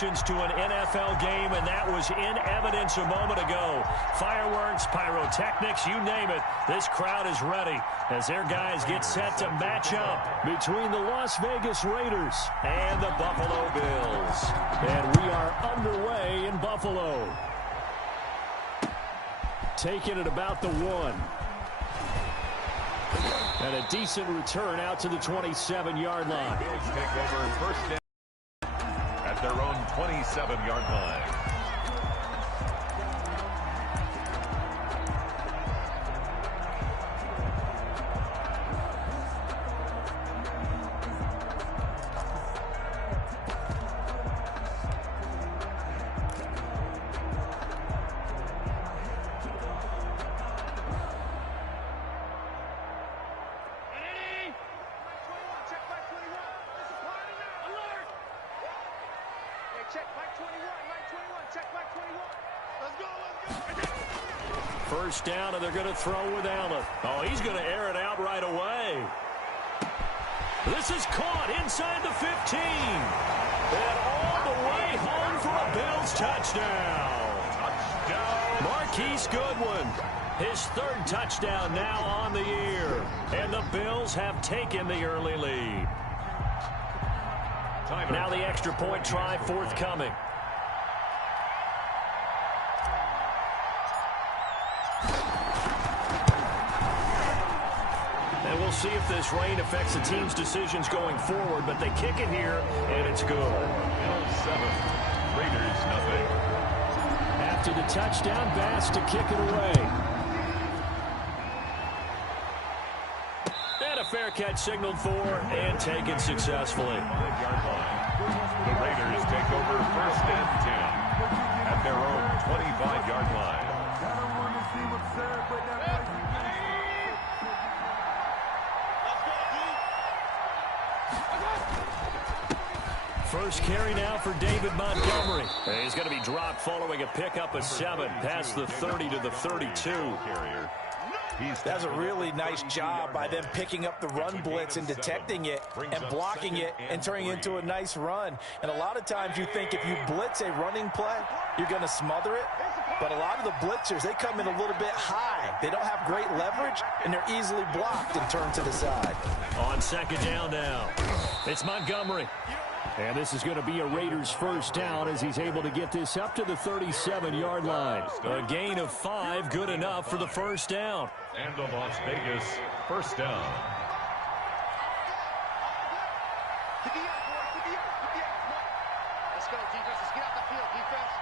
reactions to an NFL game, and that was in evidence a moment ago. Fireworks, pyrotechnics, you name it. This crowd is ready as their guys get set to match up between the Las Vegas Raiders and the Buffalo Bills. And we are underway in Buffalo. Taking it about the 1. And a decent return out to the 27-yard line. Bills take over first down at their own 27-yard line. First down, and they're going to throw with Allen. Oh, he's going to air it out right away. This is caught inside the 15. And all the way home for a Bills touchdown. Marquise Goodwin, his 3rd touchdown now on the year. And the Bills have taken the early lead. Now the extra point try forthcoming. And we'll see if this rain affects the team's decisions going forward, but they kick it here, and it's good. Bills 7, Raiders nothing. After the touchdown, Bass to kick it away. And a fair catch signaled for and taken successfully. The Raiders take over first and 10 at their own 25-yard line. First carry now for David Montgomery. He's going to be dropped following a pickup of 7 past the 30 to the 32. That's a really nice job by them picking up the run blitz and detecting it and blocking it and turning it into a nice run. And a lot of times you think if you blitz a running play, you're going to smother it. But a lot of the blitzers, they come in a little bit high. They don't have great leverage, and they're easily blocked and turned to the side. On second down now, it's Montgomery. And this is going to be a Raiders first down as he's able to get this up to the 37-yard line. A gain of 5, good enough for the first down. And the Las Vegas first down. Let's go, defense. Let's get out the field, defense.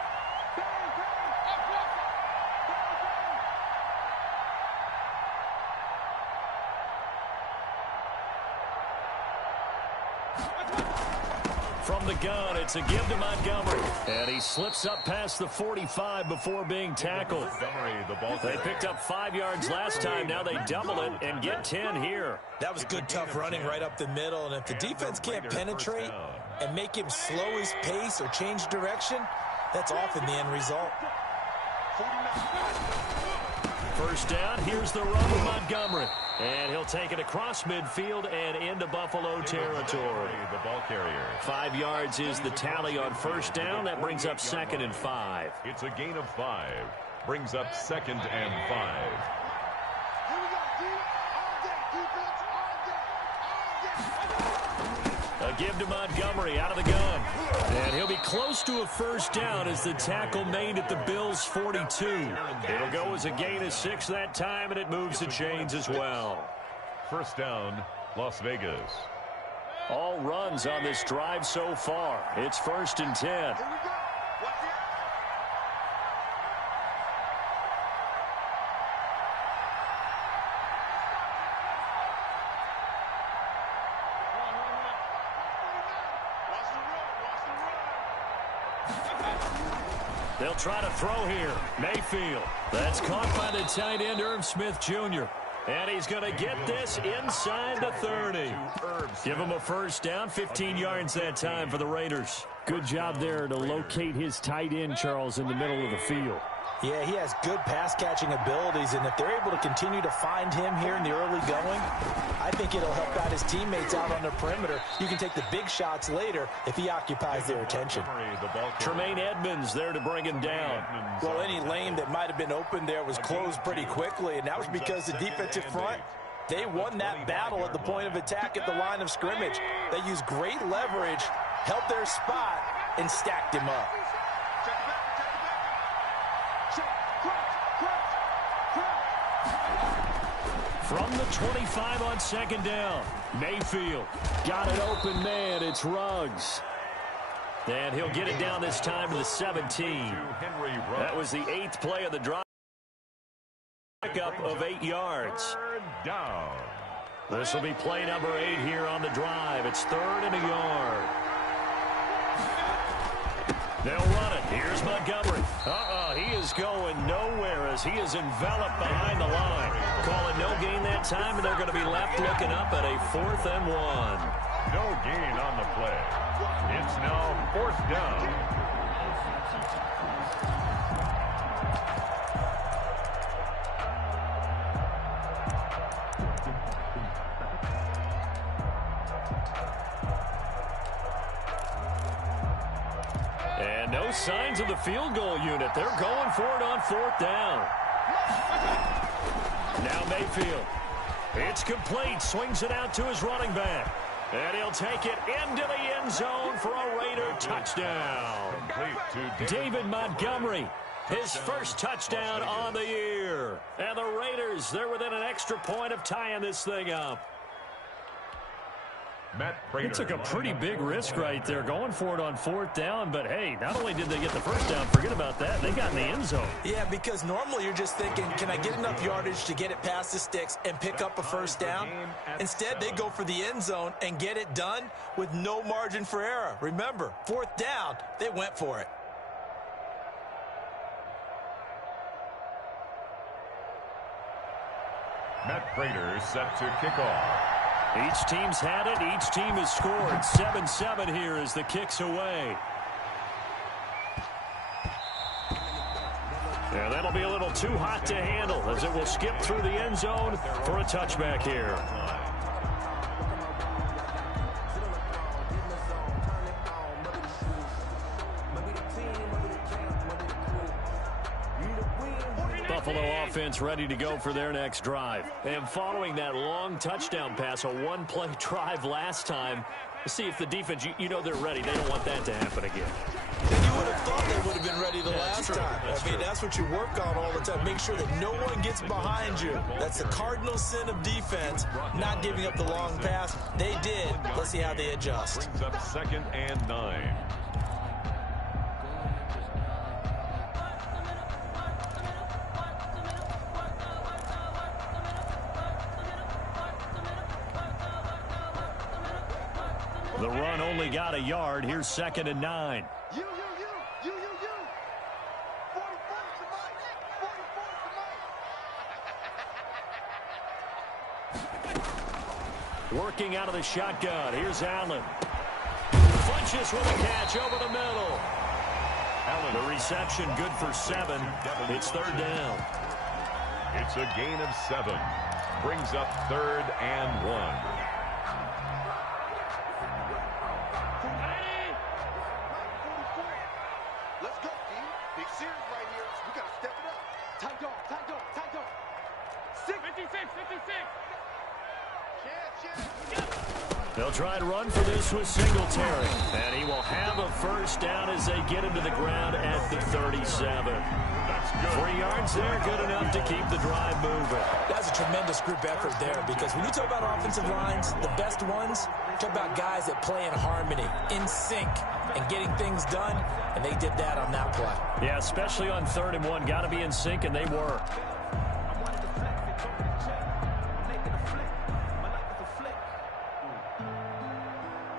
From the gun, it's a give to Montgomery. And he slips up past the 45 before being tackled. They picked up 5 yards last time. Now they double it and get 10 here. That was good, tough running right up the middle. And if the defense can't penetrate and make him slow his pace or change direction, that's often the end result. First down, here's the run with Montgomery. And he'll take it across midfield and into Buffalo territory. The ball carrier. 5 yards is the tally on first down. That brings up 2nd and 5. It's a gain of 5. Brings up 2nd and 5. A give to Montgomery out of the gun. And he'll be close to a first down as the tackle made at the Bills' 42. It'll go as a gain of 6 that time, and it moves the chains as well. First down, Las Vegas. All runs on this drive so far. It's 1st and 10. They'll try to throw here. Mayfield. That's caught by the tight end, Irv Smith Jr. And he's going to get this inside the 30. Give him a first down, 15 yards that time for the Raiders. Good job there to locate his tight end, Charles, in the middle of the field. Yeah, he has good pass-catching abilities, and if they're able to continue to find him here in the early going, I think it'll help out his teammates out on the perimeter. You can take the big shots later if he occupies their attention. Tremaine Edmonds there to bring him down. Well, any lane that might have been open there was closed pretty quickly, and that was because the defensive front, they won that battle at the point of attack at the line of scrimmage. They used great leverage, held their spot, and stacked him up. From the 25 on second down, Mayfield got an open man. It's Ruggs. And he'll get it down this time to the 17. That was the 8th play of the drive. Pickup of 8 yards. This will be play number 8 here on the drive. It's 3rd and a yard. They'll run it. Here's Montgomery. He is going nowhere as he is enveloped behind the line. Calling no gain that time, and they're going to be left looking up at a 4th and 1. No gain on the play. It's now 4th down. And no signs of the field goal unit. They're going for it on 4th down. Now Mayfield. It's complete. Swings it out to his running back. And he'll take it into the end zone for a Raider touchdown. David Montgomery, his first touchdown on the year. And the Raiders, they're within an extra point of tying this thing up. It took a pretty big risk right there, going for it on 4th down. But, hey, not only did they get the first down, forget about that, they got in the end zone. Yeah, because normally you're just thinking, can I get enough yardage to get it past the sticks and pick up a first down? Instead, they go for the end zone and get it done with no margin for error. Remember, 4th down, they went for it. Matt Prater set to kick off. Each team's had it. Each team has scored. 7-7 here as the kick's away. Yeah, that'll be a little too hot to handle as it will skip through the end zone for a touchback here. Buffalo offense ready to go for their next drive. And following that long touchdown pass, a one-play drive last time, see if the defense, you know they're ready. They don't want that to happen again. And you would have thought they would have been ready the last time. I mean, that's what you work on all the time. Make sure that no one gets behind you. That's the cardinal sin of defense, not giving up the long pass. They did. Let's see how they adjust. Brings up 2nd and 9. The run only got a yard. Here's 2nd and 9. You. 44 to Mike. 44 to Mike. Working out of the shotgun. Here's Allen. Funches with a catch over the middle. The reception good for 7. It's 3rd down. It's a gain of 7. Brings up 3rd and 1. Let's go, team. Big series right here. We got to step it up. Tight dog. 56. They'll try and run for this with Singletary. And he will have a first down as they get him to the ground at the 37. That's good. 3 yards there, good enough to keep the drive moving. That's a tremendous group effort there, because when you talk about offensive lines, the best ones, talk about guys that play in harmony, in sync, and getting things done, and they did that on that play. Yeah, especially on 3rd and 1. Got to be in sync, and they were.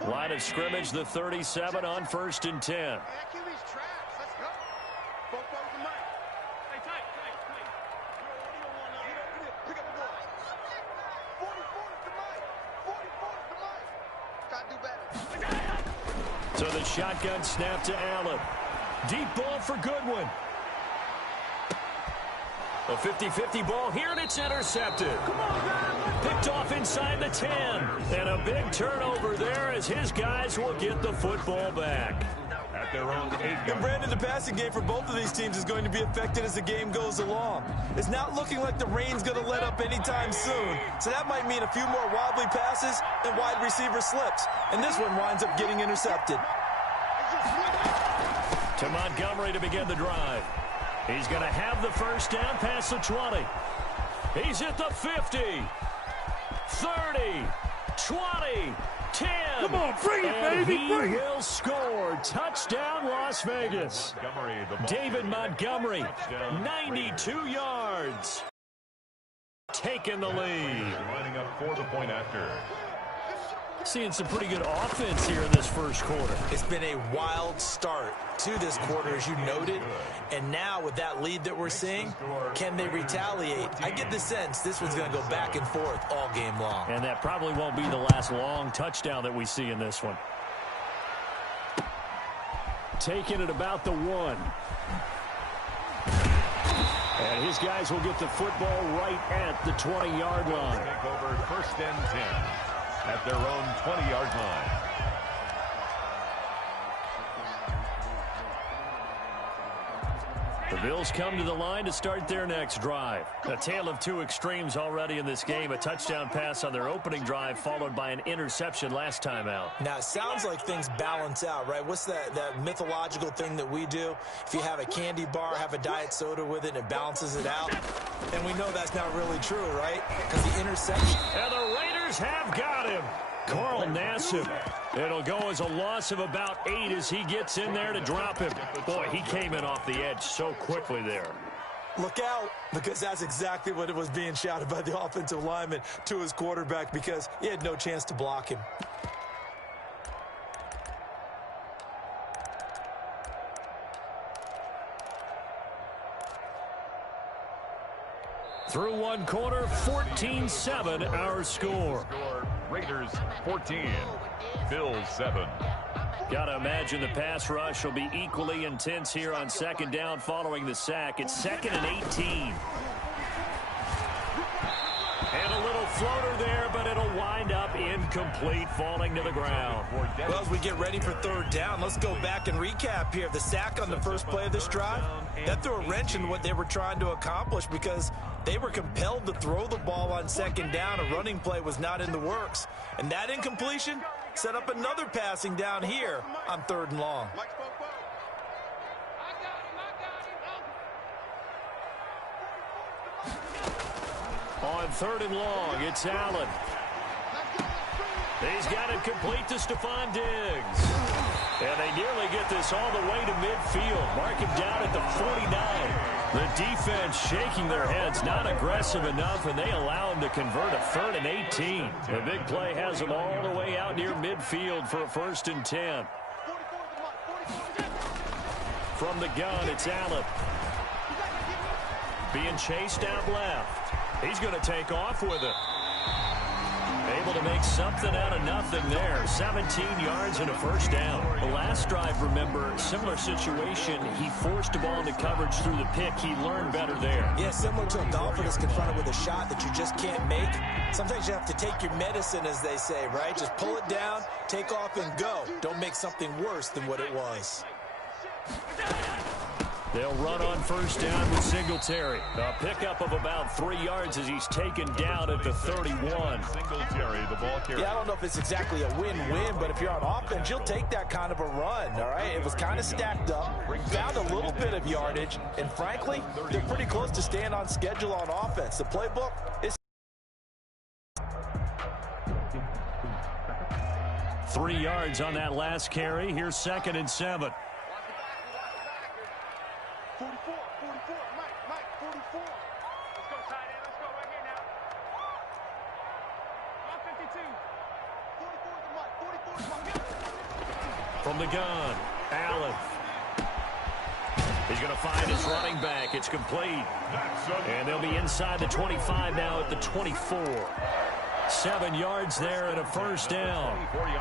Line of scrimmage, the 37 on 1st and 10. QB's tracks. Let's go. Both boys to Mike. Hey, tight. Pick up the ball. 44 to Mike. 44 to Mike. Got to do better. So a shotgun snap to Allen. Deep ball for Goodwin. A 50-50 ball here, and it's intercepted. Picked off inside the 10. And a big turnover there as his guys will get the football back. At their own 8-yard. And Brandon, the passing game for both of these teams is going to be affected as the game goes along. It's not looking like the rain's going to let up anytime soon, so that might mean a few more wobbly passes and wide receiver slips. And this one winds up getting intercepted. To Montgomery to begin the drive. He's going to have the first down past the 20. He's at the 50, 30, 20, 10. Come on, bring it, baby, bring it. He will score. Touchdown, Las Vegas. David Montgomery, 92 yards. Taking the lead. Lining up for the point after. Seeing some pretty good offense here in this first quarter. It's been a wild start to this quarter, as you noted. And now with that lead that we're seeing, can they retaliate? I get the sense this one's going to go back and forth all game long. And that probably won't be the last long touchdown that we see in this one. Taking it about the 1. And his guys will get the football right at the 20-yard line. Take over first and 10 at their own 20-yard line. The Bills come to the line to start their next drive. A tale of two extremes already in this game. A touchdown pass on their opening drive, followed by an interception last time out. Now, it sounds like things balance out, right? What's that mythological thing that we do? If you have a candy bar, have a diet soda with it, and it balances it out. And we know that's not really true, right? Because the interception. And the Raiders have got him. Carl Nassib. It'll go as a loss of about 8 as he gets in there to drop him. Boy, he came in off the edge so quickly there. Look out, because that's exactly what it was being shouted by the offensive lineman to his quarterback, because he had no chance to block him. Through one quarter, 14-7 our score. Raiders 14, Bills 7. Gotta imagine the pass rush will be equally intense here on second down following the sack. It's 2nd and 18. And a little floater there, but it'll wind up incomplete, falling to the ground. Well, as we get ready for third down, let's go back and recap here. The sack on the first play of this drive, that threw a wrench in what they were trying to accomplish because they were compelled to throw the ball on second down. A running play was not in the works. And that incompletion set up another passing down here on 3rd and long. On 3rd and long, it's Allen. He's got it complete to Stephon Diggs. And they nearly get this all the way to midfield. Mark him down at the 49. The defense shaking their heads, not aggressive enough, and they allow him to convert a 3rd and 18. The big play has them all the way out near midfield for a 1st and 10. From the gun, it's Allen. Being chased out left. He's going to take off with it. Able to make something out of nothing there. 17 yards and a 1st down. The last drive, remember, similar situation. He forced the ball into coverage through the pick. He learned better there. Yeah, similar to a golfer that's confronted with a shot that you just can't make. Sometimes you have to take your medicine, as they say, right? Just pull it down, take off, and go. Don't make something worse than what it was. They'll run on 1st down with Singletary. A pickup of about 3 yards as he's taken down at the 31. Singletary, the ball carrier. Yeah, I don't know if it's exactly a win-win, but if you're on offense, you'll take that kind of a run, all right? It was kind of stacked up, found a little bit of yardage, and frankly, they're pretty close to staying on schedule on offense. The playbook is 3 yards on that last carry. Here's 2nd and 7. 44, Mike, 44. Let's go, tight end. Let's go right here now. 152. 44 is Mike. From the gun, Allen. He's going to find his running back. It's complete. And they'll be inside the 25 now at the 24. 7 yards there and a first down.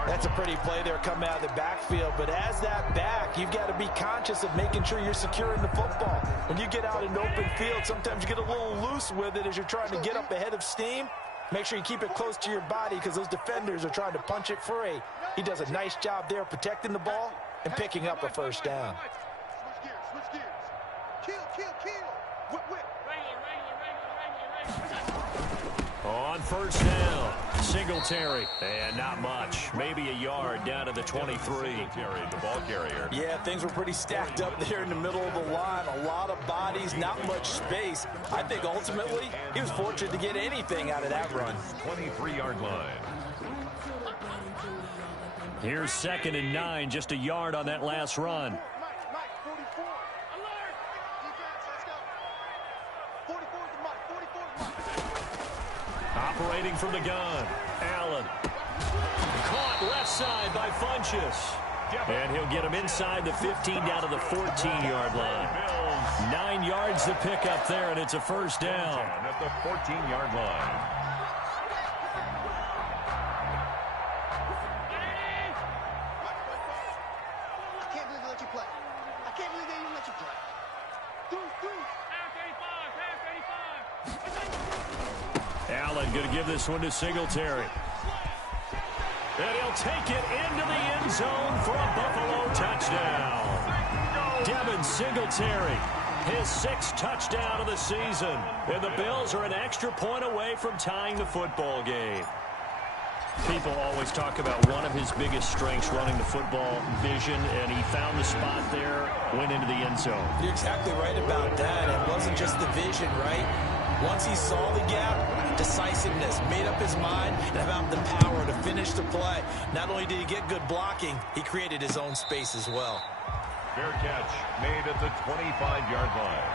That's a pretty play there coming out of the backfield. But as that back, you've got to be conscious of making sure you're securing the football. When you get out in open field, sometimes you get a little loose with it as you're trying to get up ahead of steam. Make sure you keep it close to your body because those defenders are trying to punch it free. He does a nice job there protecting the ball and picking up a first down. Switch gears. Kill. Whip. On first down, Singletary. And not much. Maybe a yard down to the 23. The ball carrier. Yeah, things were pretty stacked up there in the middle of the line. A lot of bodies, not much space. I think ultimately he was fortunate to get anything out of that run. 23-yard line. Here's 2nd and 9, just a yard on that last run. Mike, 44. Alert! Defense, let's go. 44 is Mike. 44 is Mike. Operating from the gun, Allen. Caught left side by Funchess. And he'll get him inside the 15 down to the 14-yard line. 9 yards to pick up there, and it's a first down. At the 14-yard line. Allen going to give this one to Singletary. And he'll take it into the end zone for a Buffalo touchdown. Devin Singletary, his 6th touchdown of the season. And the Bills are an extra point away from tying the football game. People always talk about one of his biggest strengths running the football, vision, and he found the spot there, went into the end zone. You're exactly right about that. It wasn't just the vision, right? Once he saw the gap, decisiveness, made up his mind, and about the power to finish the play. Not only did he get good blocking, he created his own space as well. Fair catch made at the 25-yard line.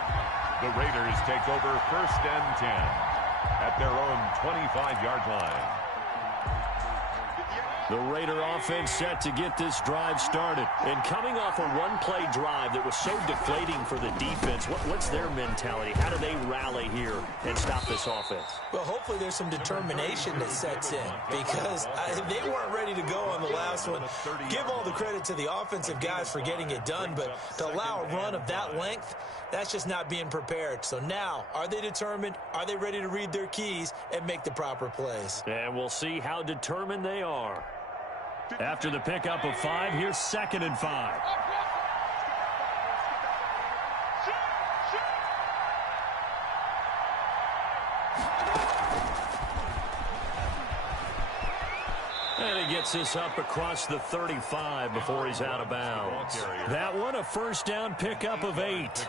The Raiders take over 1st and 10 at their own 25-yard line. The Raider offense set to get this drive started. And coming off a one-play drive that was so deflating for the defense, what's their mentality? How do they rally here and stop this offense? Well, hopefully there's some determination that sets in because they weren't ready to go on the last one. Give all the credit to the offensive guys for getting it done, but to allow a run of that length, that's just not being prepared. So now, are they determined? Are they ready to read their keys and make the proper plays? And we'll see how determined they are. After the pickup of 5, here's 2nd and 5. And he gets this up across the 35 before he's out of bounds. That one, a first down pickup of 8.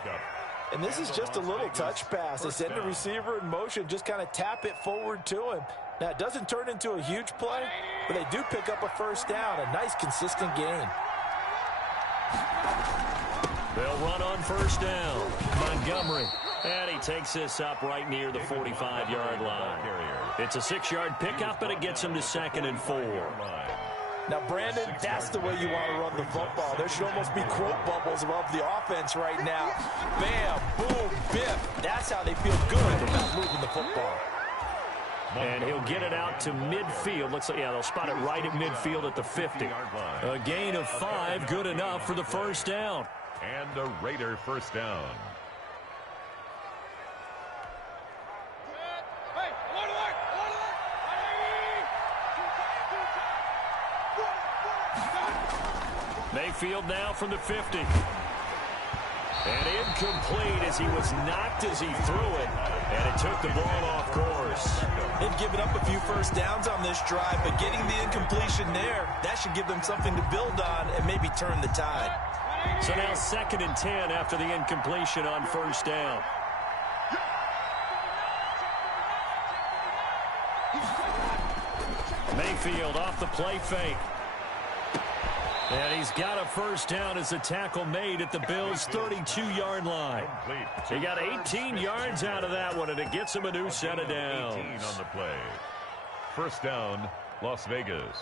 And this is just a little touch pass. They send the receiver in motion, just kind of tap it forward to him. Now, it doesn't turn into a huge play, but they do pick up a first down, a nice, consistent gain. They'll run on first down. Montgomery. And he takes this up right near the 45-yard line. It's a 6-yard pickup, and it gets him to 2nd and 4. Now, Brandon, that's the way you want to run the football. There should almost be quote bubbles above the offense right now. Bam, boom, biff. That's how they feel good about moving the football. And he'll get it out to midfield. Looks like, yeah, they'll spot it right at midfield at the 50. A gain of 5, good enough for the first down. And a Raider first down. Mayfield now from the 50. And incomplete as he was knocked as he threw it. And it took the ball off course. They've given up a few first downs on this drive, but getting the incompletion there, that should give them something to build on and maybe turn the tide. So now 2nd and 10 after the incompletion on first down. Mayfield off the play fake. And he's got a first down as a tackle made at the Bills' 32-yard line. He got 18 yards out of that one, and it gets him a new set of downs. 18 on the play. First down, Las Vegas.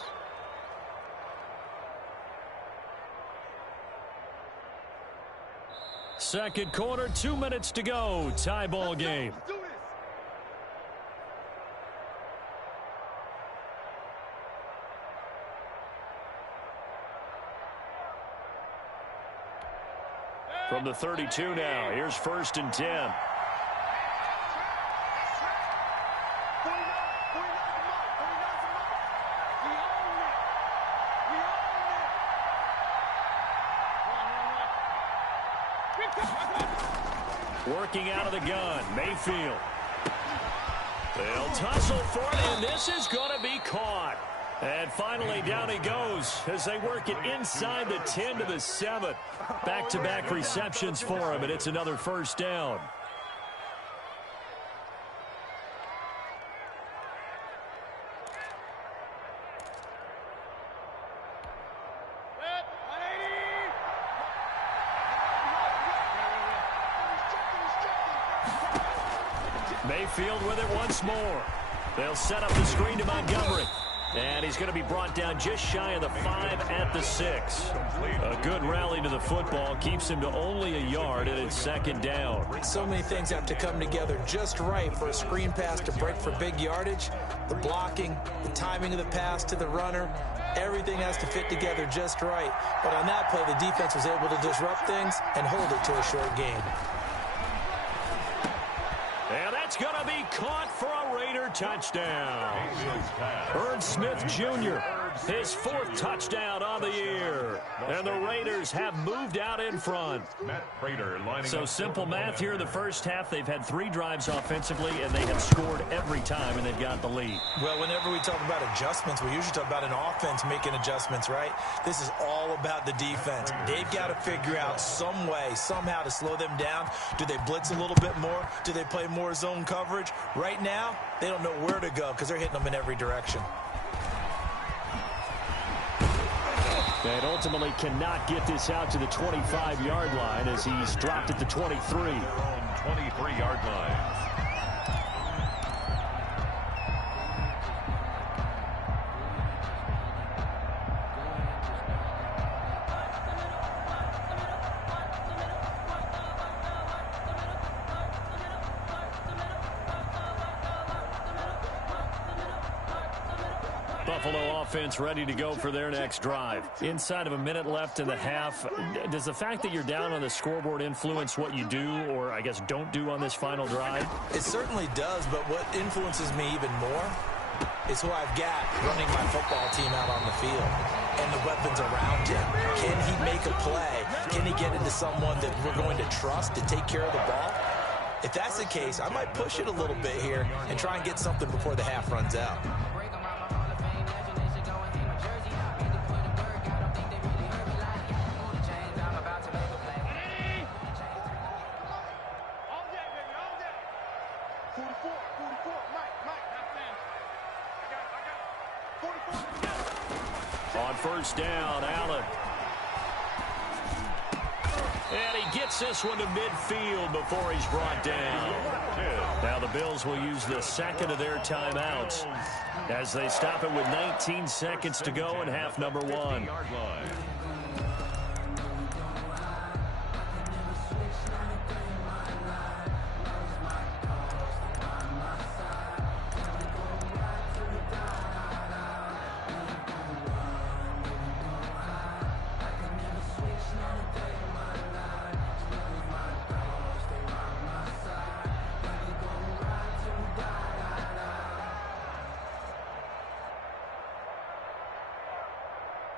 Second quarter, 2 minutes to go. Tie ball game. From the 32 now, here's 1st and 10. Working out of the gun, Mayfield. They'll tussle for it, and this is going to be caught. And finally, down he goes as they work it inside the 10 to the 7. Back-to-back receptions for him, and it's another 1st down. Mayfield with it once more. They'll set up the screen to Montgomery. And he's going to be brought down just shy of the 5 at the 6. A good rally to the football keeps him to only a yard, and it's 2nd down. So many things have to come together just right for a screen pass to break for big yardage. The blocking, the timing of the pass to the runner, everything has to fit together just right. But on that play, the defense was able to disrupt things and hold it to a short gain. And that's going to be caught for a Raider touchdown. Irv Smith Jr., his 4th touchdown on the year. And the Raiders have moved out in front. So simple math here in the first half. They've had 3 drives offensively, and they have scored every time, and they've got the lead. Well, whenever we talk about adjustments, we usually talk about an offense making adjustments, right? This is all about the defense. They've got to figure out some way, somehow to slow them down. Do they blitz a little bit more? Do they play more zone coverage? Right now, they don't know where to go because they're hitting them in every direction. And ultimately cannot get this out to the 25-yard line as he's dropped at the 23. 23-yard line. Buffalo offense ready to go for their next drive. Inside of a minute left in the half, does the fact that you're down on the scoreboard influence what you do, or I guess don't do on this final drive? It certainly does, but what influences me even more is who I've got running my football team out on the field and the weapons around him. Can he make a play? Can he get into someone that we're going to trust to take care of the ball? If that's the case, I might push it a little bit here and try and get something before the half runs out. On 1st down, Allen. And he gets this one to midfield before he's brought down. Now the Bills will use the 2nd of their timeouts as they stop it with 19 seconds to go in half number 1.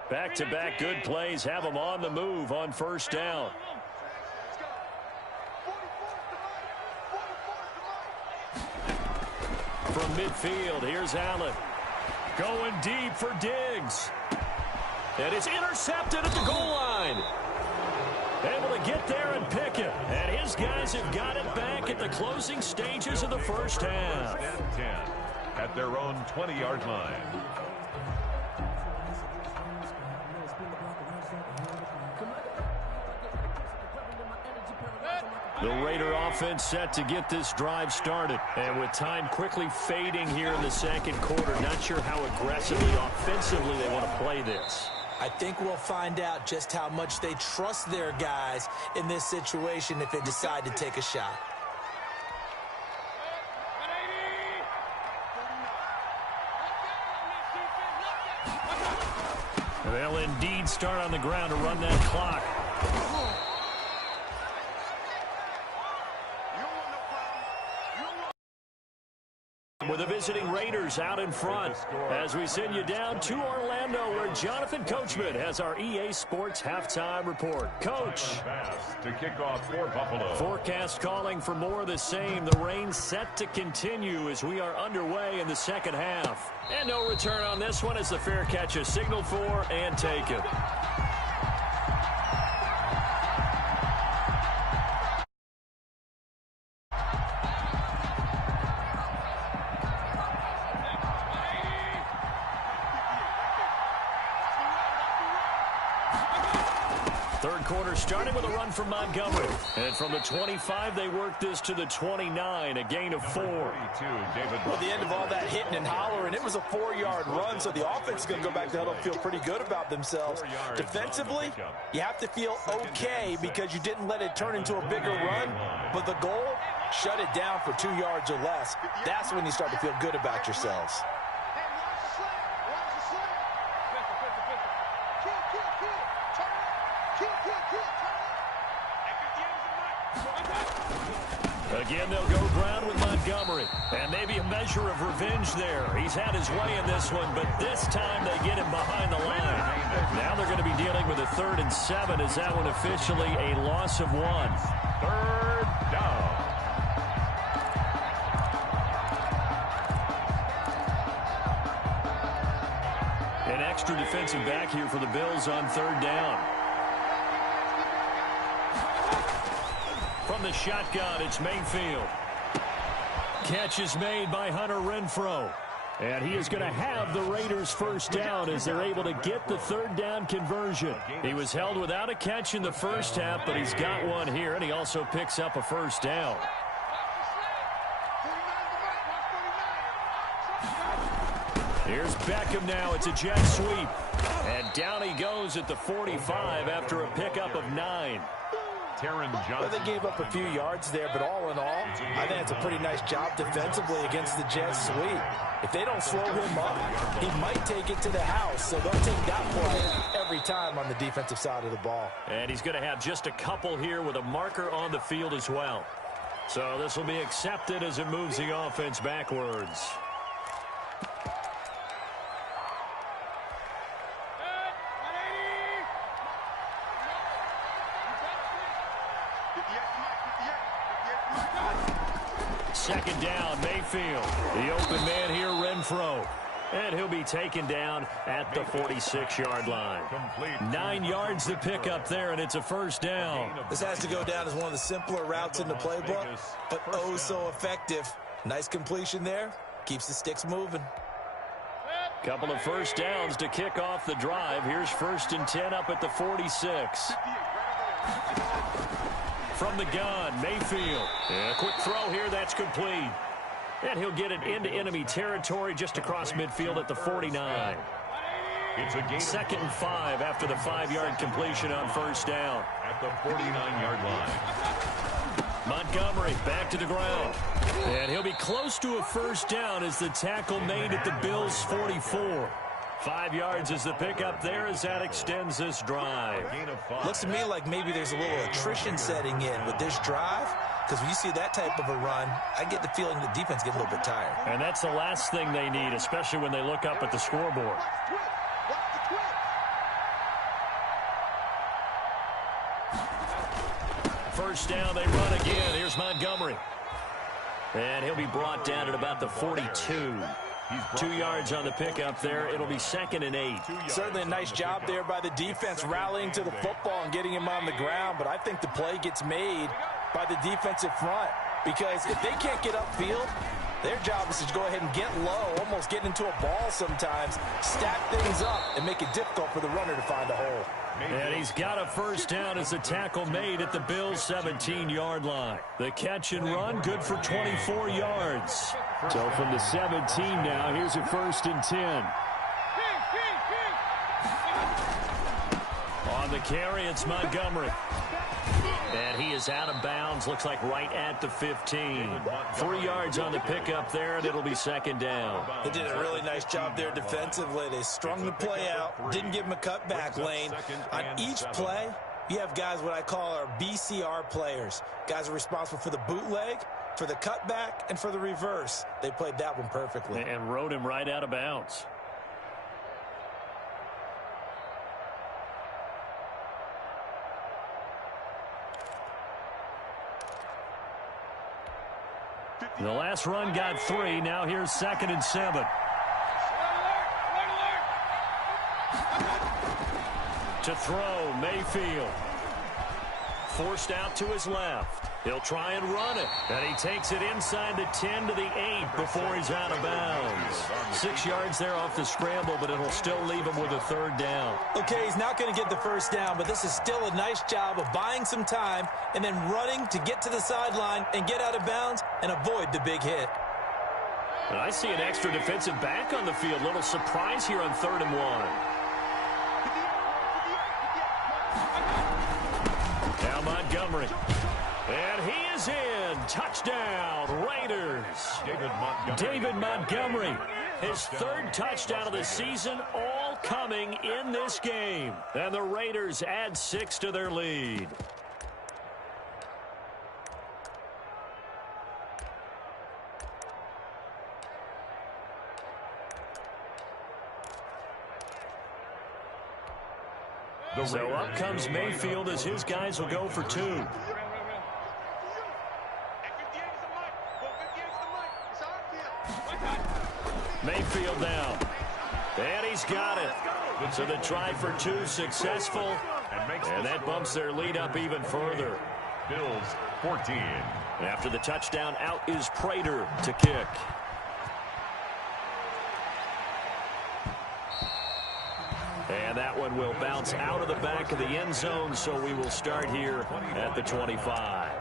Back-to-back good plays have them on the move on 1st down. From midfield, here's Allen. Going deep for Diggs. And it's intercepted at the goal line. Able to get there and pick it. And his guys have got it back at the closing stages of the first half. 10 at their own 20-yard line. The Raider offense set to get this drive started. And with time quickly fading here in the 2nd quarter, not sure how aggressively, offensively they want to play this. I think we'll find out just how much they trust their guys in this situation if they decide to take a shot. They'll indeed start on the ground to run that clock. the visiting Raiders out in front as we send you down to Orlando where Jonathan Coachman has our EA Sports halftime report. Coach. To kick off for Buffalo. Forecast calling for more of the same. The rain set to continue as we are underway in the second half. And no return on this one as the fair catch is signaled for and taken. Third quarter started with a run from Montgomery. And from the 25, they worked this to the 29, a gain of 4. Well, the end of all that hitting and hollering, it was a 4-yard run, so the offense is going to go back to huddle and feel pretty good about themselves. Defensively, you have to feel okay because you didn't let it turn into a bigger run, but the goal, shut it down for 2 yards or less. That's when you start to feel good about yourselves. Again, they'll go ground with Montgomery. And maybe a measure of revenge there. He's had his way in this one, but this time they get him behind the line. Now they're going to be dealing with a 3rd and 7. Is that one officially a loss of 1? 3rd down. An extra defensive back here for the Bills on 3rd down. From the shotgun, it's Mayfield. Catch is made by Hunter Renfrow. And he is going to have the Raiders first down as they're able to get the 3rd down conversion. He was held without a catch in the first half, but he's got one here, and he also picks up a first down. Here's Beckham now. It's a jet sweep. And down he goes at the 45 after a pickup of 9. Well, they gave up a few yards there, but all in all, I think it's a pretty nice job defensively against the jet sweep. If they don't slow him up, he might take it to the house, so they'll take that play every time on the defensive side of the ball. And he's going to have just a couple here with a marker on the field as well. So this will be accepted as it moves the offense backwards. Second down, Mayfield. The open man here, Renfrow. And he'll be taken down at the 46-yard line. 9 yards to pick up there, and it's a first down. This has to go down as one of the simpler routes in the playbook, but oh so effective. Nice completion there. Keeps the sticks moving. Couple of first downs to kick off the drive. Here's 1st and 10 up at the 46. From the gun, Mayfield. A quick throw here, that's complete. And he'll get it into enemy territory just across midfield at the 49. It's a gain. 2nd and 5 after the 5-yard completion on first down. At the 49-yard line. Montgomery back to the ground. And he'll be close to a first down as the tackle made at the Bills' 44. 5 yards is the pickup there as that extends this drive. Looks to me like maybe there's a little attrition setting in with this drive, because when you see that type of a run, I get the feeling the defense gets a little bit tired. And that's the last thing they need, especially when they look up at the scoreboard. First down, they run again. Here's Montgomery. And he'll be brought down at about the 42. 2 yards on the pickup there. It'll be 2nd and 8. Certainly a nice job there by the defense rallying to the football and getting him on the ground, but I think the play gets made by the defensive front, because if they can't get upfield, their job is to go ahead and get low, almost get into a ball sometimes, stack things up, and make it difficult for the runner to find a hole. And he's got a first down as the tackle made at the Bills' 17-yard line. The catch and run, good for 24 yards. So from the 17 now, here's a 1st and 10. On the carry, it's Montgomery. And he is out of bounds, looks like right at the 15. 3 yards on the pickup there, and it'll be 2nd down. They did a really nice job there defensively. They strung the play out, didn't give him a cutback lane. On each play, You have guys what I call our BCR players. Guys are responsible for the bootleg, for the cutback, and for the reverse. They played that one perfectly. And rode him right out of bounds. The last run got 3. Now here's 2nd and 7. To throw, Mayfield. Forced out to his left. He'll try and run it. And he takes it inside the 10 to the 8 before he's out of bounds. 6 yards there off the scramble, but it'll still leave him with a 3rd down. Okay, he's not going to get the 1st down, but this is still a nice job of buying some time and then running to get to the sideline and get out of bounds and avoid the big hit. And I see an extra defensive back on the field. Little surprise here on 3rd and 1. Now Montgomery. And he is in. Touchdown, Raiders. David Montgomery. His 3rd touchdown of the season, all coming in this game. And the Raiders add 6 to their lead. So up comes Mayfield as his guys will go for 2. Mayfield down. And he's got it. So the try for 2 successful. And that bumps their lead up even further. Bills 14. After the touchdown, out is Prater to kick. And that one will bounce out of the back of the end zone, so we will start here at the 25.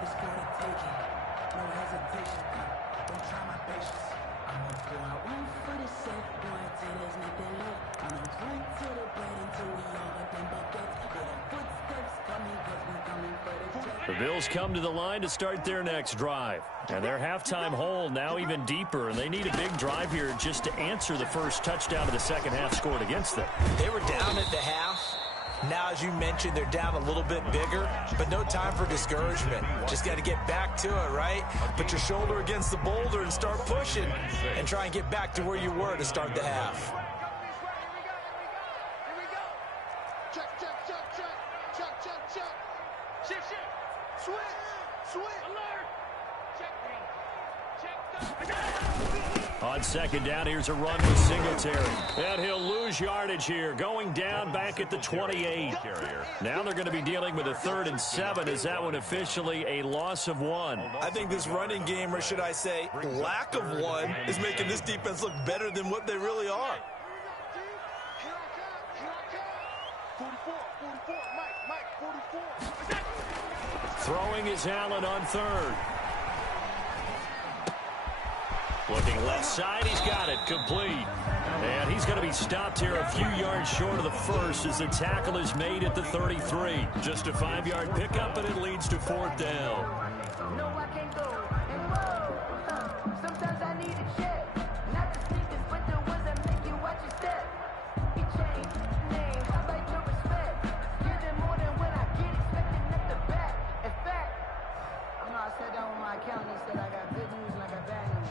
The Bills come to the line to start their next drive. And their halftime hole now even deeper, and they need a big drive here just to answer the first touchdown of the second half scored against them. They were down at the half. Now, as you mentioned, they're down a little bit bigger, but no time for discouragement. Just got to get back to it, right? Put your shoulder against the boulder and start pushing and try and get back to where you were to start the half. On 2nd down, here's a run with Singletary. And he'll lose yardage here, going down back at the 28. Now they're going to be dealing with a 3rd and 7. Is that one officially a loss of 1? I think this running game, or should I say lack of 1, is making this defense look better than what they really are. 44, Mike, 44. Throwing is Allen on 3rd. Looking left side, he's got it, complete. And he's going to be stopped here a few yards short of the 1st as the tackle is made at the 33. Just a 5-yard pickup, and it leads to 4th down. No, I can't go. And whoa, sometimes I need a check. Not the sneakers, but the ones that make you watch your step. He changed name, how about your respect? Give them more than when I get expecting at the back. In fact, I sat down with my accountant and said I got good news and I got bad news.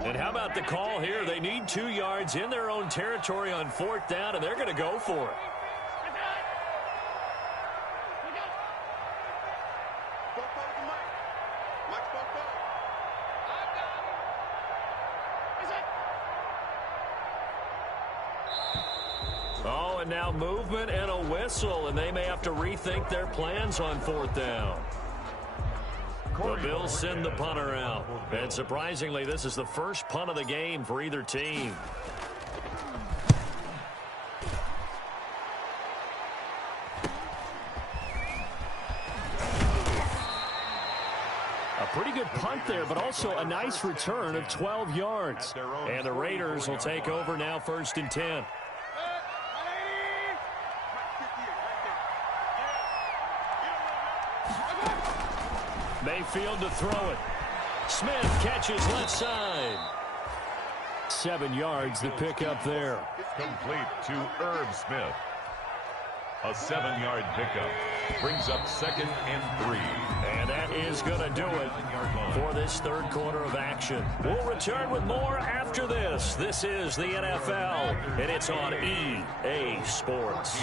And how about the call here? They need 2 yards in their own territory on 4th down, and they're going to go for it. Oh, and now movement and a whistle, and they may have to rethink their plans on 4th down. The Bills send the punter out. And surprisingly, this is the first punt of the game for either team. A pretty good punt there, but also a nice return of 12 yards. And the Raiders will take over now 1st and 10. Mayfield to throw it. Smith catches left side. 7 yards the pick up there. Complete to Irv Smith. A 7-yard pickup brings up 2nd and 3. And that is going to do it for this third quarter of action. We'll return with more after this. This is the NFL, and it's on EA Sports.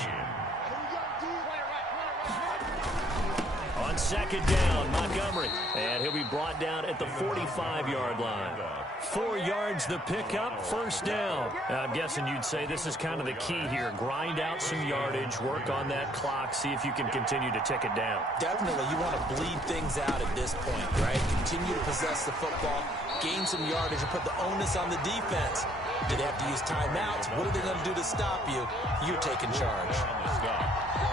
On second down, Montgomery. And he'll be brought down at the 45-yard line. 4 yards the pickup, first down. I'm guessing you'd say this is kind of the key here. Grind out some yardage, work on that clock, see if you can continue to tick it down. Definitely, you want to bleed things out at this point, right? Continue to possess the football, gain some yardage, and put the onus on the defense. Do they have to use timeouts? What are they going to do to stop you? You're taking charge.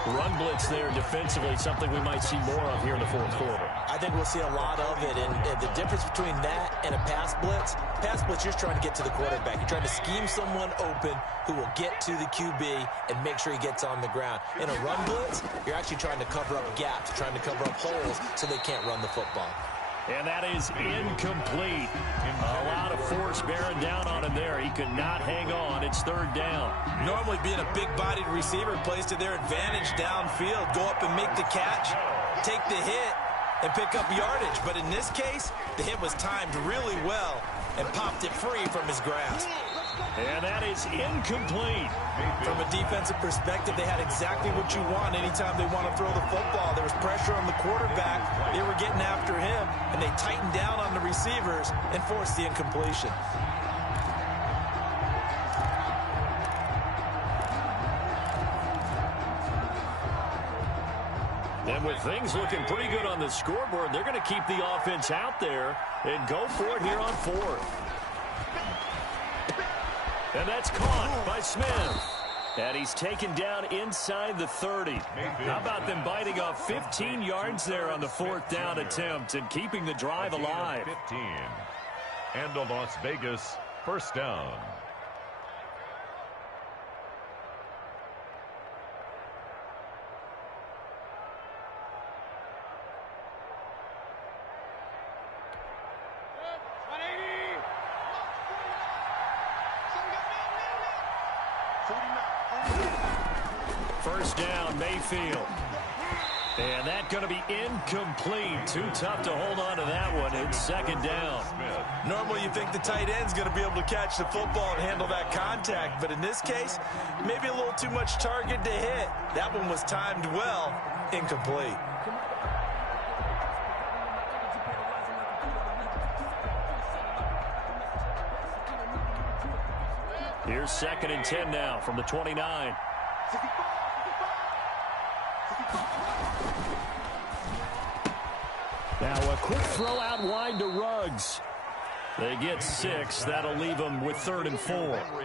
Run blitz there defensively, something we might see more of here in the fourth quarter. I think we'll see a lot of it, and the difference between that and a pass blitz, you're just trying to get to the quarterback. You're trying to scheme someone open who will get to the QB and make sure he gets on the ground. In a run blitz, you're actually trying to cover up gaps, trying to cover up holes so they can't run the football. And that is incomplete. A lot of force bearing down on him there. He could not hang on. It's third down. Normally being a big-bodied receiver plays to their advantage downfield. Go up and make the catch, take the hit, and pick up yardage. But in this case, the hit was timed really well and popped it free from his grasp. And that is incomplete. From a defensive perspective, they had exactly what you want anytime they want to throw the football. There was pressure on the quarterback. They were getting after him, and they tightened down on the receivers and forced the incompletion. And with things looking pretty good on the scoreboard, they're going to keep the offense out there and go for it here on fourth. And that's caught by Smith. And he's taken down inside the 30. How about them biting off 15 yards there on the fourth down attempt and keeping the drive alive? 15. And a Las Vegas first down. First down, Mayfield. And that's going to be incomplete. Too tough to hold on to that one. It's second down. Normally you think the tight end's going to be able to catch the football and handle that contact. But in this case, maybe a little too much target to hit. That one was timed well. Incomplete. Here's second and 10 now from the 29. Now a quick throw out wide to Ruggs. They get 6. That'll leave them with 3rd and 4.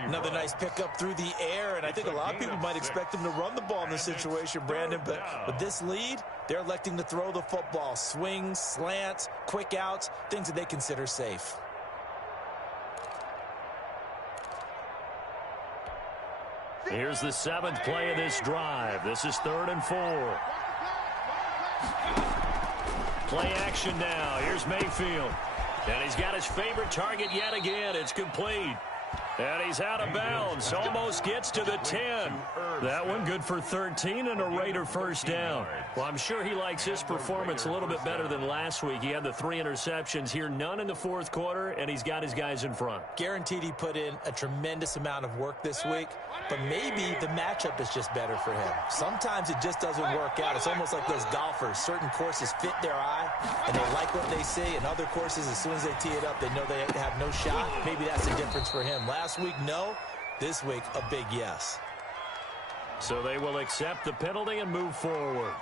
Another nice pickup through the air, and I think a lot of people might expect them to run the ball in this situation, Brandon, but with this lead, they're electing to throw the football. Swings, slants, quick outs, things that they consider safe. Here's the 7th play of this drive. This is 3rd and 4. Play action now. Here's Mayfield. And he's got his favorite target yet again. It's complete. And he's out of bounds. Almost gets to the 10. That one good for 13 and a Raider first down. Well, I'm sure he likes his performance a little bit better than last week. He had the 3 interceptions here, none in the fourth quarter, and he's got his guys in front. Guaranteed he put in a tremendous amount of work this week, but maybe the matchup is just better for him. Sometimes it just doesn't work out. It's almost like those golfers. Certain courses fit their eye, and they like what they see, and other courses, as soon as they tee it up, they know they have no shot. Maybe that's the difference for him. Last week, no. This week, a big yes. So they will accept the penalty and move forward.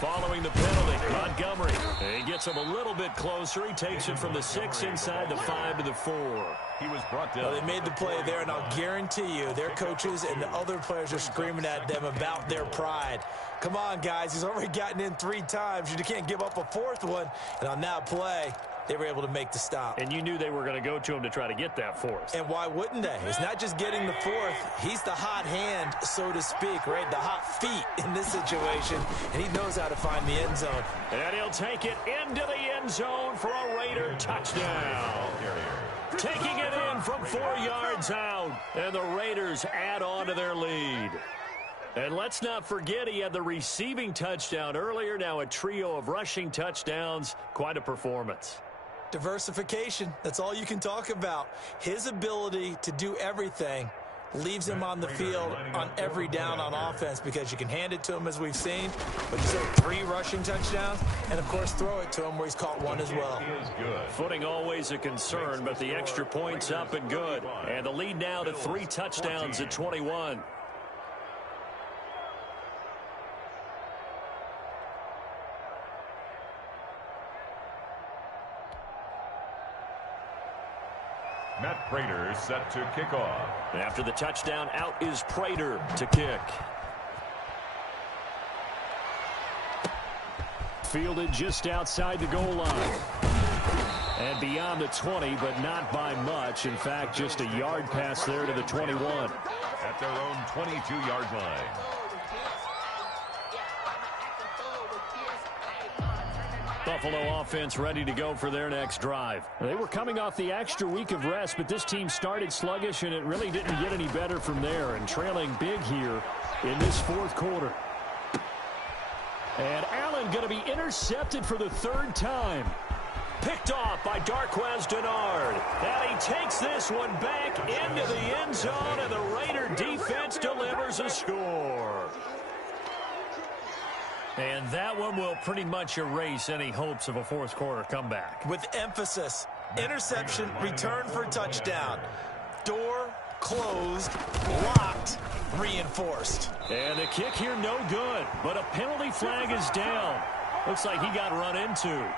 Following the penalty, Montgomery. He gets him a little bit closer. He takes it from the 6 inside the 5 to the 4. He was brought down. Well, they made the play there, and I'll guarantee you their coaches and the other players are screaming at them about their pride. Come on, guys. He's already gotten in 3 times. You can't give up a 4th one. And on that play, they were able to make the stop. And you knew they were going to go to him to try to get that fourth. And why wouldn't they? It's not just getting the fourth. He's the hot hand, so to speak, right? The hot feet in this situation, and he knows how to find the end zone. And he'll take it into the end zone for a Raider touchdown. Taking it in from 4 yards out, and the Raiders add on to their lead. And let's not forget he had the receiving touchdown earlier, now a trio of rushing touchdowns. Quite a performance. Diversification, that's all you can talk about. His ability to do everything leaves him on the field on every down on offense because you can hand it to him as we've seen, but he's had 3 rushing touchdowns, and of course throw it to him where he's caught 1 as well. Footing always a concern, but the extra points up and good. And the lead now to 3 touchdowns at 21. Matt Prater set to kick off. After the touchdown, out is Prater to kick. Fielded just outside the goal line. And beyond the 20, but not by much. In fact, just a yard pass there to the 21. At their own 22-yard line. Buffalo offense ready to go for their next drive. They were coming off the extra week of rest, but this team started sluggish, and it really didn't get any better from there, and trailing big here in this 4th quarter. And Allen going to be intercepted for the 3rd time. Picked off by Darquez Johnnyrd. And he takes this one back into the end zone, and the Raider defense delivers a score. And that one will pretty much erase any hopes of a 4th quarter comeback. With emphasis, interception, return for touchdown. Door closed, locked, reinforced. And the kick here no good, but a penalty flag is down. Looks like he got run into.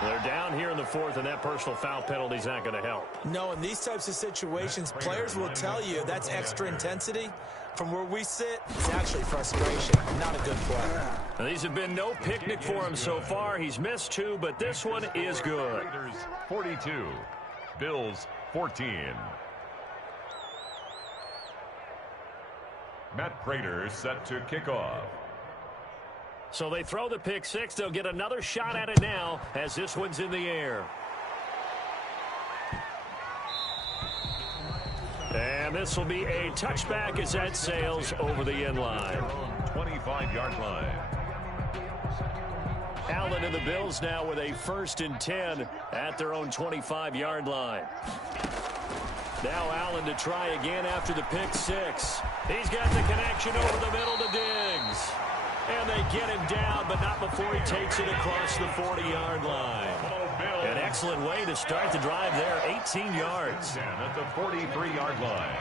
They're down here in the 4th, and that personal foul penalty is not going to help. No, in these types of situations, players will tell you that's extra intensity. From where we sit, it's actually frustration. Not a good play. Now, these have been no picnic for him so far. He's missed 2, but this one is good. Raiders 42, Bills 14. Matt Prater set to kick off. So they throw the pick 6. They'll get another shot at it now as this one's in the air. And this will be a touchback as that sails over the end line. 25-yard line. Allen and the Bills now with a 1st and 10 at their own 25-yard line. Now Allen to try again after the pick 6. He's got the connection over the middle to Diggs. And they get him down, but not before he takes it across the 40-yard line. An excellent way to start the drive there, 18 yards. At the 43-yard line.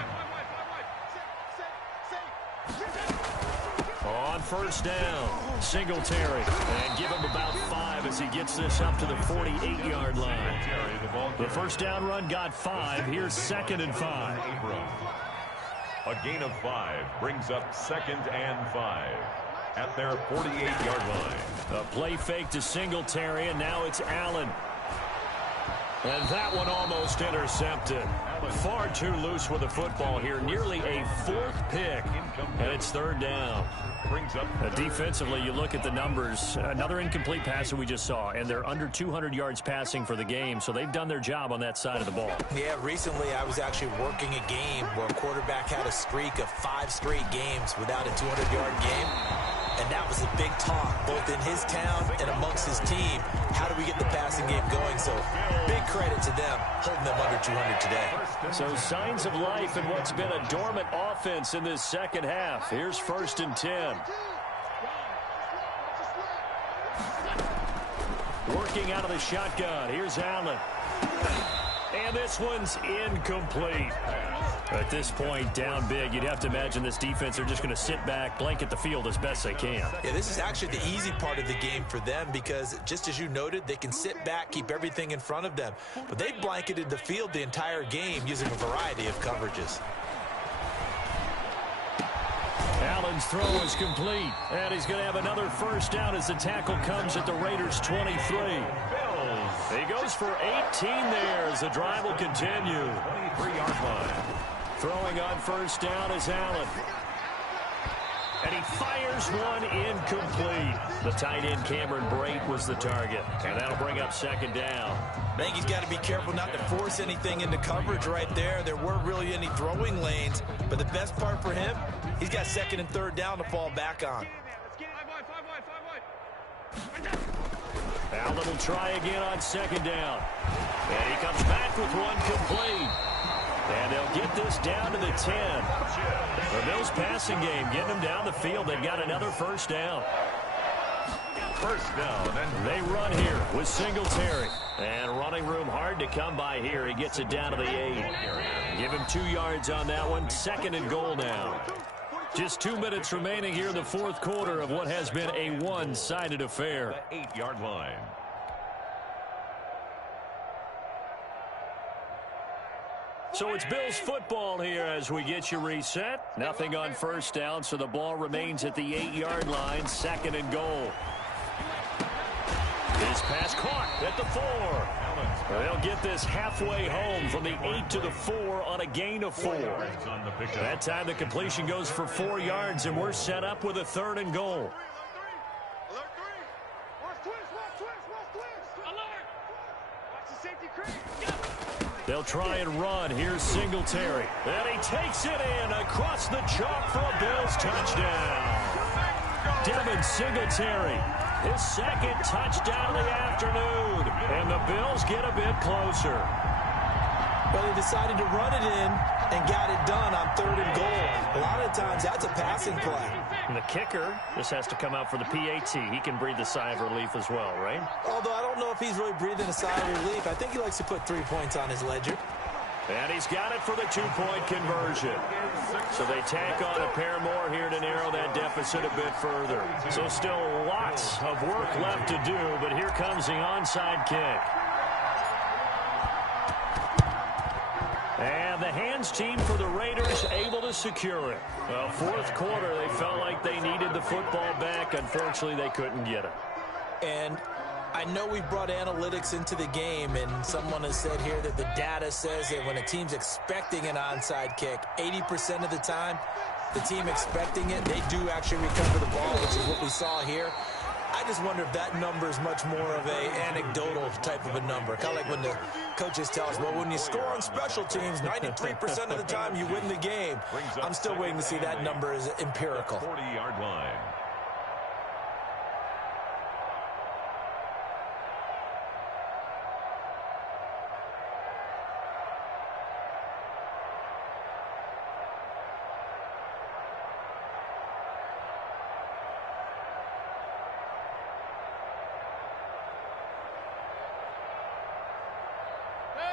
On 1st down, Singletary. And give him about 5 as he gets this up to the 48-yard line. The 1st down run got 5. Here's 2nd and 5. A gain of 5 brings up 2nd and 5. At their 48-yard line. A play fake to Singletary, and now it's Allen. And that one almost intercepted. Far too loose with the football here. Nearly a 4th pick, and it's 3rd down. Defensively, you look at the numbers. Another incomplete pass that we just saw, and they're under 200 yards passing for the game, so they've done their job on that side of the ball. Yeah, recently I was actually working a game where a quarterback had a streak of 5 straight games without a 200-yard game. And that was a big talk, both in his town and amongst his team. How do we get the passing game going? So big credit to them, holding them under 200 today. So signs of life in what's been a dormant offense in this 2nd half. Here's 1st and 10. Working out of the shotgun. Here's Allen. And this one's incomplete. At this point, down big, you'd have to imagine this defense are just going to sit back, blanket the field as best they can. Yeah, this is actually the easy part of the game for them because, just as you noted, they can sit back, keep everything in front of them. But they've blanketed the field the entire game using a variety of coverages. Allen's throw is complete, and he's going to have another first down as the tackle comes at the Raiders' 23. He goes for 18 there as the drive will continue. 23-yard line. Throwing on first down is Allen. And he fires one incomplete. The tight end Cameron Brate was the target, and that'll bring up second down. I think he's got to be careful not to force anything into coverage right there. There weren't really any throwing lanes, but the best part for him, he's got second and third down to fall back on. Allen will try again on second down. And he comes back with one complete. And they'll get this down to the 10. The Bills passing game getting them down the field. They've got another first down. First down. And they run here with Singletary. And running room hard to come by here. He gets it down to the 8. Give him 2 yards on that one. Second and goal now. Just 2 minutes remaining here in the fourth quarter of what has been a one-sided affair. the 8-yard line. So it's Bills football here as we get you reset. Nothing on first down, so the ball remains at the 8-yard line. Second and goal. This pass caught at the 4. They'll get this halfway home from the 8 to the 4 on a gain of 4. That time the completion goes for 4 yards, and we're set up with a third and goal. They'll try and run. Here's Singletary. And he takes it in across the chalk for a Bills touchdown. Devin Singletary, his second touchdown of the afternoon. And the Bills get a bit closer. But he decided to run it in and got it done on third and goal. A lot of times that's a passing play. And the kicker, this has to come out for the PAT. He can breathe a sigh of relief as well, right? Although I don't know if he's really breathing a sigh of relief. I think he likes to put 3 points on his ledger. And he's got it for the 2-point conversion. So they tack on a pair more here to narrow that deficit a bit further. So still lots of work left to do, but here comes the onside kick. And the hands team for the Raiders able to secure it. Well, fourth quarter, they felt like they needed the football back. Unfortunately, they couldn't get it. And I know we brought analytics into the game, and someone has said here that the data says that when a team's expecting an onside kick, 80% of the time, the team expecting it, they do actually recover the ball, which is what we saw here. I just wonder if that number is much more of a anecdotal type of a number. Kind of like when the coaches tell us, well, when you score on special teams, 93% of the time you win the game. I'm still waiting to see that number as empirical. 40-yard line.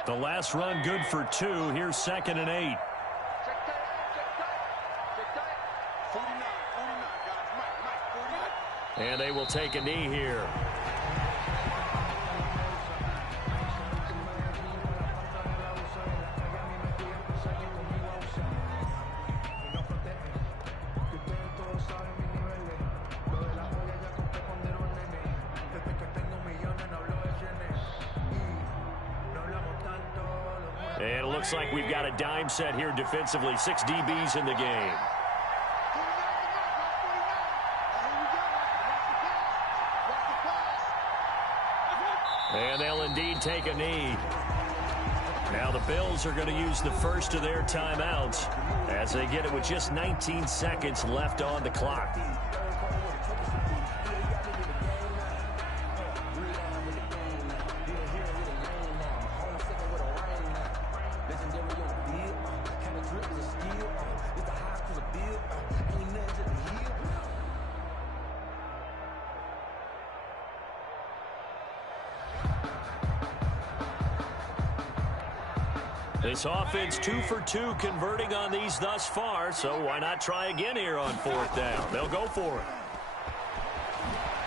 The last run good for 2. Here's second and 8. And they will take a knee here. And it looks like we've got a dime set here defensively. 6 DBs in the game. And they'll indeed take a knee. Now the Bills are going to use the first of their timeouts as they get it with just 19 seconds left on the clock. This offense 2 for 2 converting on these thus far, so why not try again here on fourth down? They'll go for it.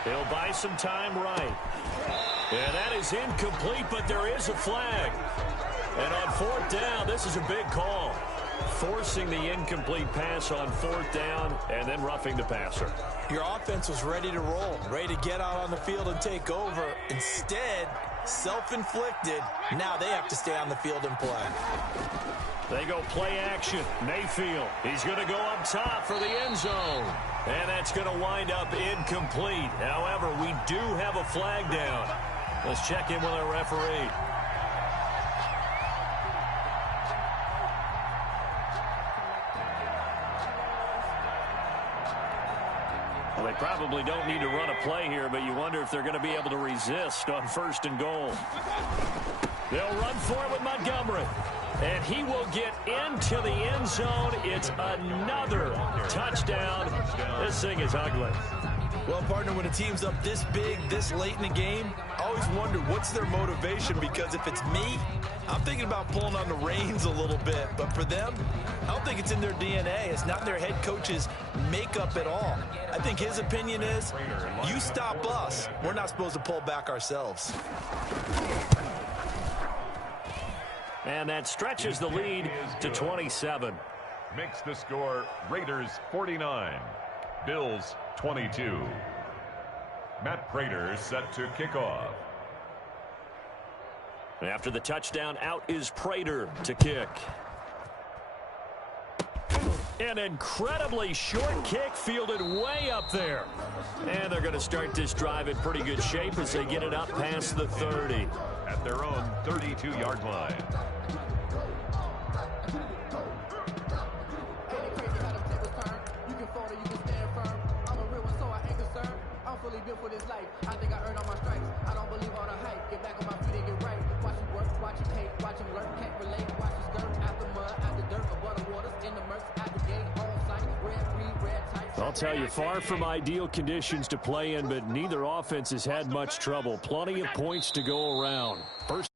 They'll buy some time right. And that is incomplete, but there is a flag. And on fourth down, this is a big call. Forcing the incomplete pass on 4th down and then roughing the passer. Your offense was ready to roll, ready to get out on the field and take over. Instead, self-inflicted. Now they have to stay on the field and play. They go play action. Mayfield, he's going to go up top for the end zone. And that's going to wind up incomplete. However, we do have a flag down. Let's check in with our referee. Well, they probably don't need to run a play here, but you wonder if they're going to be able to resist on 1st and goal. They'll run for it with Montgomery. And he will get into the end zone. It's another touchdown. This thing is ugly. Well, partner, when a team's up this big, this late in the game, I always wonder what's their motivation, because if it's me, I'm thinking about pulling on the reins a little bit. But for them, I don't think it's in their DNA. It's not in their head coach's makeup at all. I think his opinion is, you stop us, we're not supposed to pull back ourselves. And that stretches the lead to 27. Makes the score Raiders 49, Bills 22. Matt Prater set to kick off. After the touchdown, out is Prater to kick. An incredibly short kick fielded way up there. And they're going to start this drive in pretty good shape as they get it up past the 30. At their own 32-yard line. For this life, I think I earned all my stripes. I don't believe all the hype. Get back on my feet and get right. Watch him work, watch him hate, watch him learn, can't relate. Watch him skirt after mud, after dirt, above the waters, in the murks, at the gate, on sight, red tights. I'll tell you, far from ideal conditions to play in, but neither offense has had much trouble. Plenty of points to go around. First